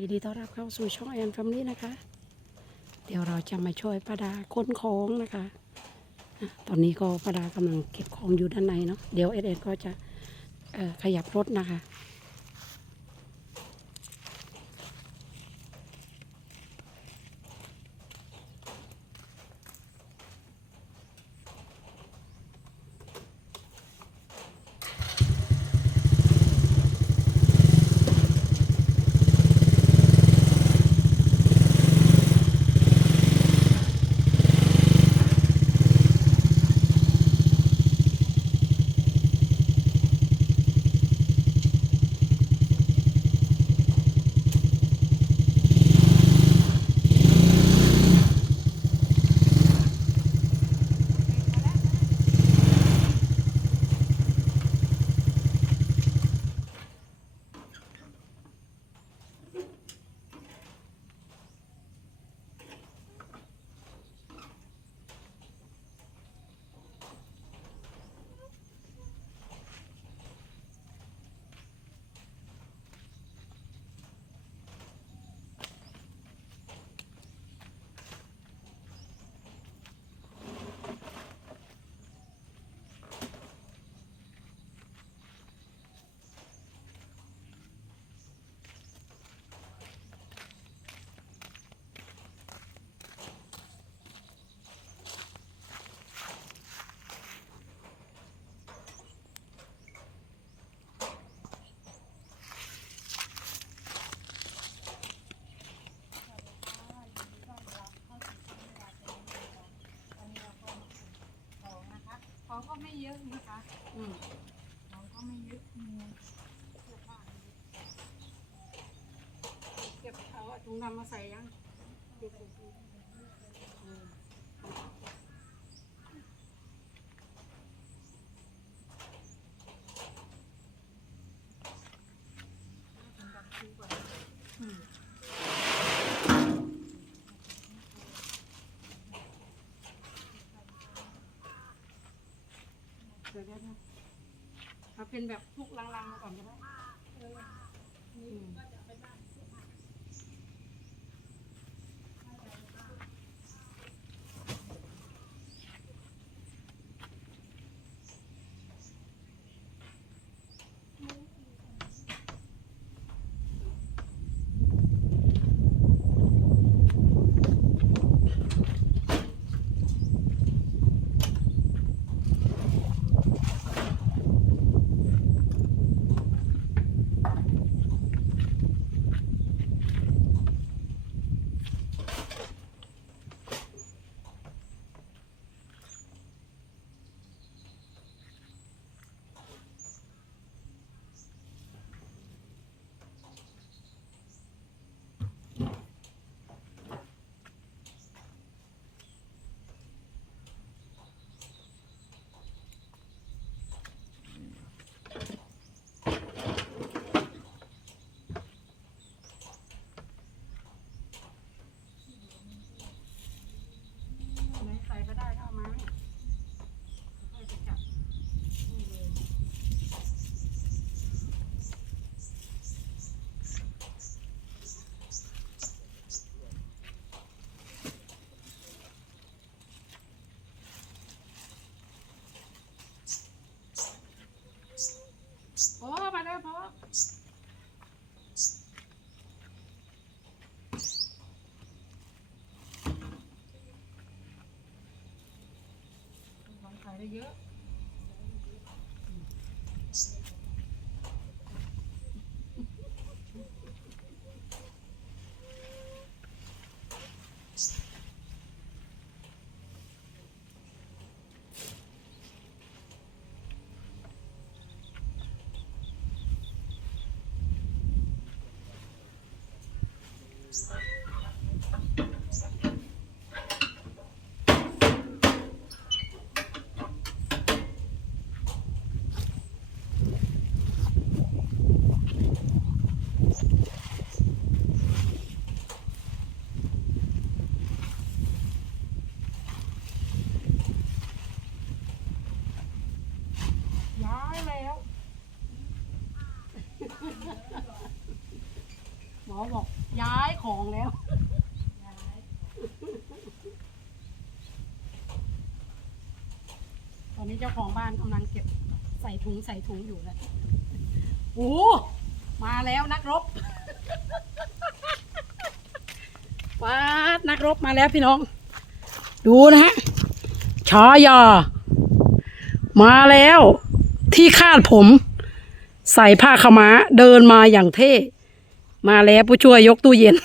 ยินดีต้อนรับเข้าสู่ช่องแอนฟมลี่นะคะ เดี๋ยวเราจะมาช่วยป้าดาค้นของนะคะอะตอนนี้ก็ป้าดากำลังเก็บของอยู่ด้านในเนาะเดี๋ยวเอเดก็จะขยับรถนะคะ เยอะนะคะอืมของก็ไม่เยอะมีเสื้อผ้าเก็บเอาถุงดำมาใส่ยังเก็บถุงเออ ถึงกับซื้อก่อน อืมเดี๋ ยวเดี๋ยวเดี๋ยวเอาเป็นแบบทุกลังๆมาก่อนก็ได้อืมไหน โอ้มาแล้วพ่อของขายได้เยอะ Excellent. ของแล้วตอนนี้เจ้าของบ้านกำลังเก็บใส่ถุงใส่ถุงอยู่นะโอ้มาแล้วนักรบว้านักรบมาแล้วพี่น้อง ดูนะฮะชอยามาแล้วที่คาดผม ใส่ผ้าขาวม้าเดินมาอย่างเท่ มาแล้วผู้ช่วยยกตู้เย็น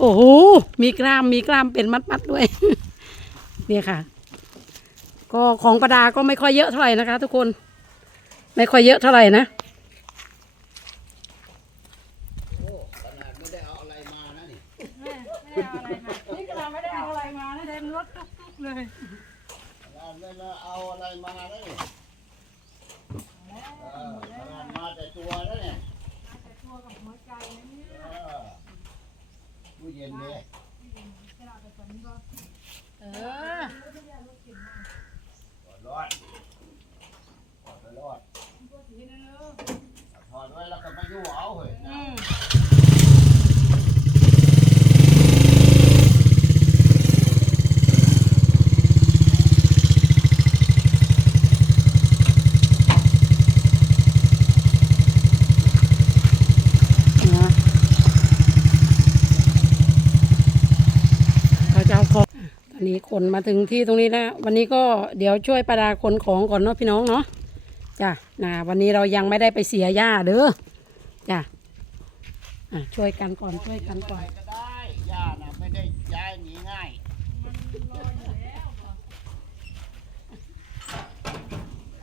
โอ้โห มีกล้ามมีกล้ามเป็นมัดๆด้วย เนี่ยค่ะ ก็ของประดาก็ไม่ค่อยเยอะเท่าไหร่นะคะ ทุกคน ไม่ค่อยเยอะเท่าไหร่นะโอ้ขนาดไม่ได้เอาอะไรมานะนี่ไม่ได้เอาอะไรมานี่ขนาดไม่ได้เอาอะไรมานะเดินรถตุ๊กๆเลยขนาดไม่ได้เอาอะไรมานะนี่เออขนาดมาแต่ตัวนะเนี่ย ตู้เย็นเลยเออ กดรอดกดไปรอดถอดไว้แล้วก็มายู่เอาเฮ้ย อืมนะเราจะเอาของต อนนี้ขนมาถึงที่ตรงนี้แล้ว วันนี้ก็เดี๋ยวช่วยประดาขนของก่อนเนาะพี่น้องเนาะจ้ะนะวันนี้เรายังไม่ได้ไปเสียหญ้าเด้อจ้ะอะช่วยกันก่อนช่วยกันก่อน ก็ได้ย่าน่ะไม่ได้ย้ายหนีง่ายไ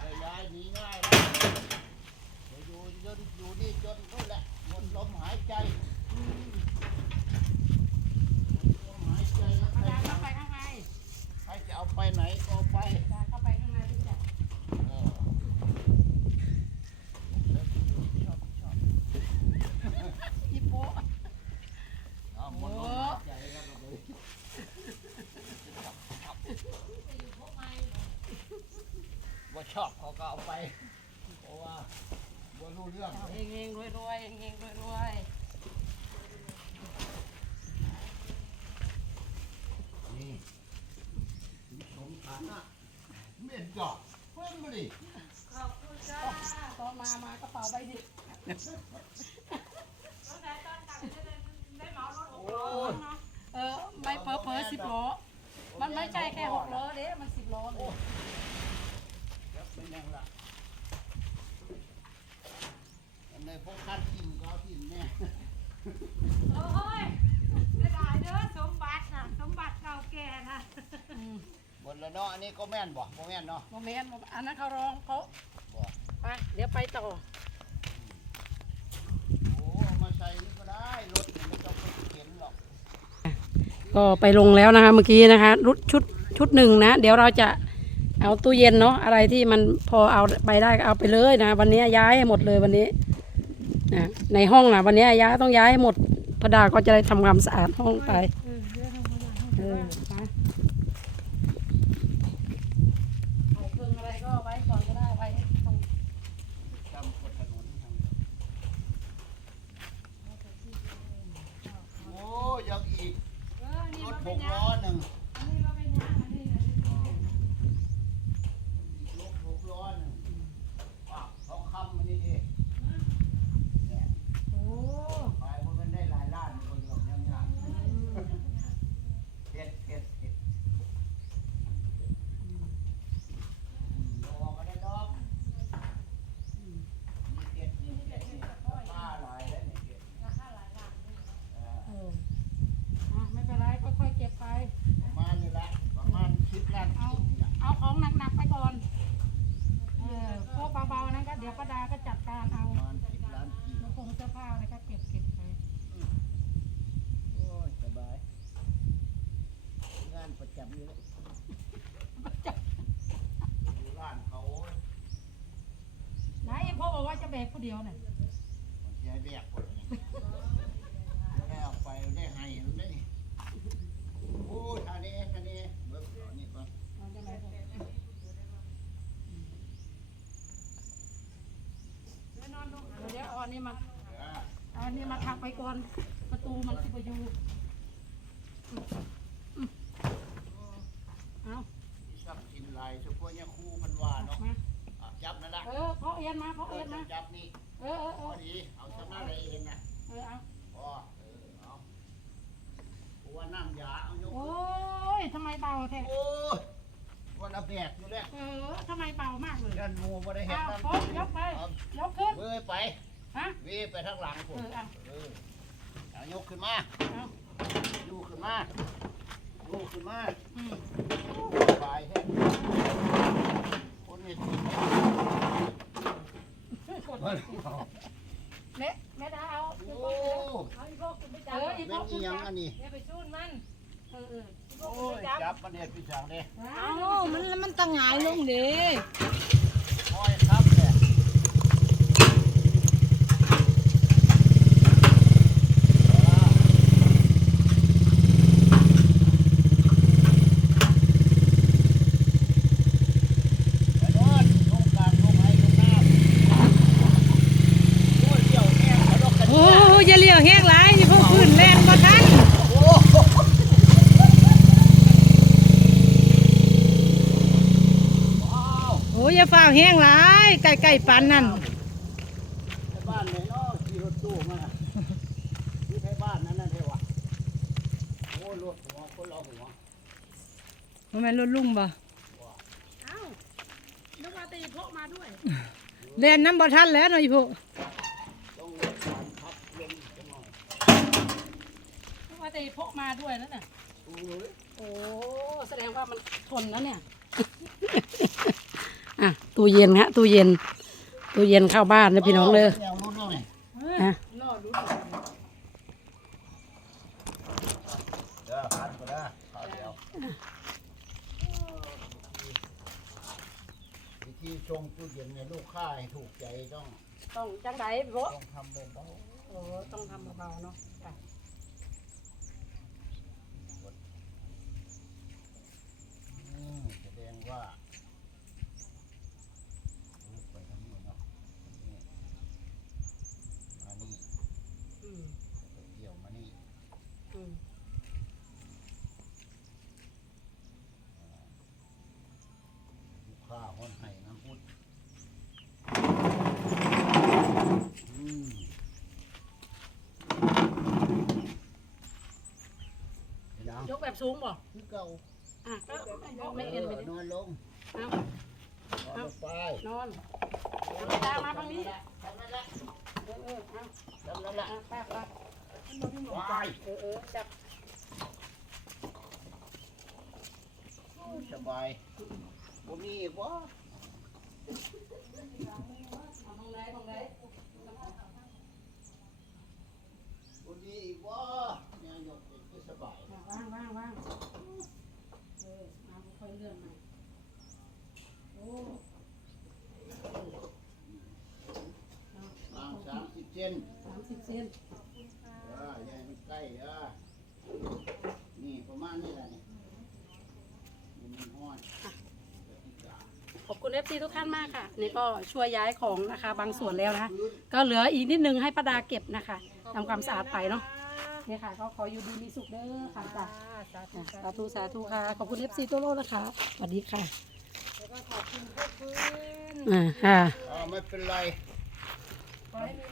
ม่ย้ายหนีง่ายแล้วอยู่จนอยู่นี่จนนู่นแหละหมดลมหายใจหมดลมหายใจแล้วใคร เข้าไปข้างใน ใครจะเอาไปไหนก็เอาไป เข้าไปข้างในด้วยจ้ะ เออชอบชอบ อีโปะ เอาหมดลมหายใจแล้วก็ไปว่า ชอบเขาก็เอาไป เพราะว่าว่ารู้เรื่องเฮงเฮงรวยรวยเฮงเฮงรวยรวยนี่สมฐานะเมียนจอบเพิ่งมาดิขอบคุณจ้าตอนมามากระเป๋าใบดิโอ้ยเออไม่เพอเพอสิบล้อมันไม่ใช่แค่หกล้อเด้มันสิบล้อเลย แล้วเป็นยังล่ะอันในพวกคันทิมก็เอาทิมแน่ โอ้ยไม่ได้เด้อสมบัติน่ะสมบัติเก่าแก่น่ะ อืม บ นละเนาะอันนี้ก็แม่นบ่บ่แม่นเนาะโมเมนต์อันนั้นเขาร้องเขาบ่ไปเดี๋ยวไปต่อโอ้เอามาใส่นี่ก็ได้รถนี่ไม่ต้องไปเข็นหรอกก็ไปลงแล้วนะคะเมื่อกี้นะคะรุดชุดชุดหนึ่งนะ เดี๋ยวเราจะเอาตู้เย็นเนาะอะไรที่มันพอเอาไปได้ก็เอาไปเลยนะ วันนี้ย้ายให้หมดเลยวันนี้นะในห้องนะวันนี้ย้ายต้องย้ายให้หมดพระดาก็จะได้ทำความสะอาดห้องไป เออเดี๋ยวเรามาดูเออไปเอาเครื่องอะไรก็ไว้ก่อนก็ได้ไว้ตรง จำกดถนนทางโอ้ยังอีก เออนี่ รถ มัน ห เป็น ก ยัง ล้อหนึ่ง อันนี้มันเป็นยังอันนี้น่ะ อีกรถหกล้อหนึ่งว้าวทองคำมันนี่ดิเนี่ย โอ้ ขายมันได้หลายล้านคนเดียวยังงานเผ็ดเผ็ดเผ็ดอืมรอก็ได้ดอกมีเผ็ดมีเผ็ดนี่ป้าหลายแล้วเนี่ยเผ็ด ราคาหลายล้านเลย เออ เอออะไม่เป็นไรค่อยๆเก็บไป ประมาณนี้ละประมาณสิบล้านกินเนี่ย เอาของหนักๆไปก่อน เออพวกเบาๆนั้นก็เดี๋ยวป้าดาก็จัดการเอา ประมาณสิบล้านกิน แล้วคงเสื้อผ้าอะไรก็เก็บเก็บไป โอ้ยสบาย งานประจำอยู่แล้วอยู่ร้านเขาไหนเอ็มพ่อบอกว่าจะแบกผู้เดียวน่ะบางทีให้แบกคนเนี่ยได้เอาไปได้ให้มันได้นี่โอ้ยอันนี้อันนี้เบิกอันนี้ก่อนเอาจะไหนบอกเดี๋ยวเอาอันนี้มา เออ เอาอันนี้มาทักไปก่อน ประตูมันสิบอยู่อืมเอา ทรัพย์สินหลายเฉพาะเนี่ยครูเพันว่าเนาะ มา อะจับนั่นละ เออเพาะเอ็นมาเพาะเอเอ็อนมา จับนี่เออเออพเอออดีเอาสำนักเลยเองนะเออเอาพอเออเอาเพราะว่าน้ำยาเอายกโอ้ยทำไมเบาแท้โอ้ยวันละแบกอยู่แล้วเออทำไมเบามากเลยยันหมูบ่ได้เห็นเอาน้ำพกยกไปเอายกขึ้นเว้ยไปฮะเว้ยไปทางหลังผเอมอเอาเออเอายกขึ้นมาเอาดูขึ้นมาดูขึ้นมาอืมสบายแท้คนนี้ ติดมันเละแม่ดาเอาโอ้เอาอีโบขึ้นไปเอจับออีกเป็นอีหยังอันนี้ เดี๋ยวไปชูนมันเออเอออีโบโอ้ขึ้นยไปจับจับประเด็ดพิสังเด้เอ้ามันมันตั้งหงายลงเด้คอยครับเนี่ยไปโน่นลงกลางลงไห้ลงน้ำโอ้ยเดี่ยวแห้งแล้วดอกกระ โอ้ เจีย ยอย่าเลี้ยวแห้งหลายอย่าพวกพื้นแล่นบ่ทัน โอ้โหว้าว โอ้ยอย่าฝ่าวแห้งหลายใกล้ๆปานนั่นไปบ้านไหนเนาะขี่รถตู้มาน่ะที่ไปบ้านนั้นน่ะเทวะโอ้รถหัวคนละหัวบ่แม่นรถลุงบ่เอ้านึกว่าตีพกมาด้วยแล่นน้ำบ่ทันแล้วเนาะอีพวกต้องรถผ่านพับลมจังหน่อยนึกว่าตีพกมาด้วยนั่นน่ะโอ้ยโอ้แสดงว่ามันทนนะเนี่ย อะตู้เย็นฮะตู้เย็น ตู้เย็นเข้าบ้านนะพี่น้องเลยแนวรุ่นแล้วนี่อะรอดูเด้อพันก็ได้ขาวเดียววิธีชงตู้เย็นในลูกค้าให้ถูกใจต้อง ต้องจังไดโบะต้องทำเบาโอ้ต้องทำเบาๆเนาะจ้ะ ๆอืมแสดงว่าลูกไปทางนู้นเนาะนี่มานี่ อืม ไปเกี่ยวมานี่ อืม ลูกค้าห้อนไห้น้ำพุดอืมเห็นยัง ยกแบบ สูงบ่คือเก่าอะก็ยกไม่เอ็นไปดินอนลงเอานอนลงไปนอนเอาไปตามมาทางนี้ทำนั่นแหละเออเออเอาทำนั่นแหละเอาป้าป้าไปเออเออจับสบายบ่มีอีกวะเอาตรงไหนตรงไหนบ่มีอีกว ว่างว่างว่างเออเอาค่อยเลื่อนมาโอ้วางสามสิบเซนสามสิบเซนเออยาให้มันใกล้เออนี่ประมาณนี้แหละนี่มันห้อยขอบคุณเอฟซีทุกท่านมากค่ะ นี่ก็ช่วยย้ายของนะคะ บางส่วนแล้วนะคะก็เหลืออีกนิดนึงให้ป้าดาเก็บนะคะทำความสะอาดไปเนาะ นี่ค่ะก็ขออยู่ดีมีสุขเด้อค่ะจ้ะอะสาธุสาธุค่ะ ขอบคุณเอฟซีตัวโลกนะคะ สวัสดีค่ะแล้วก็ขอบคุณพวกพื้นอ่าค่ะอ่าไม่เป็นไร ขอให้มี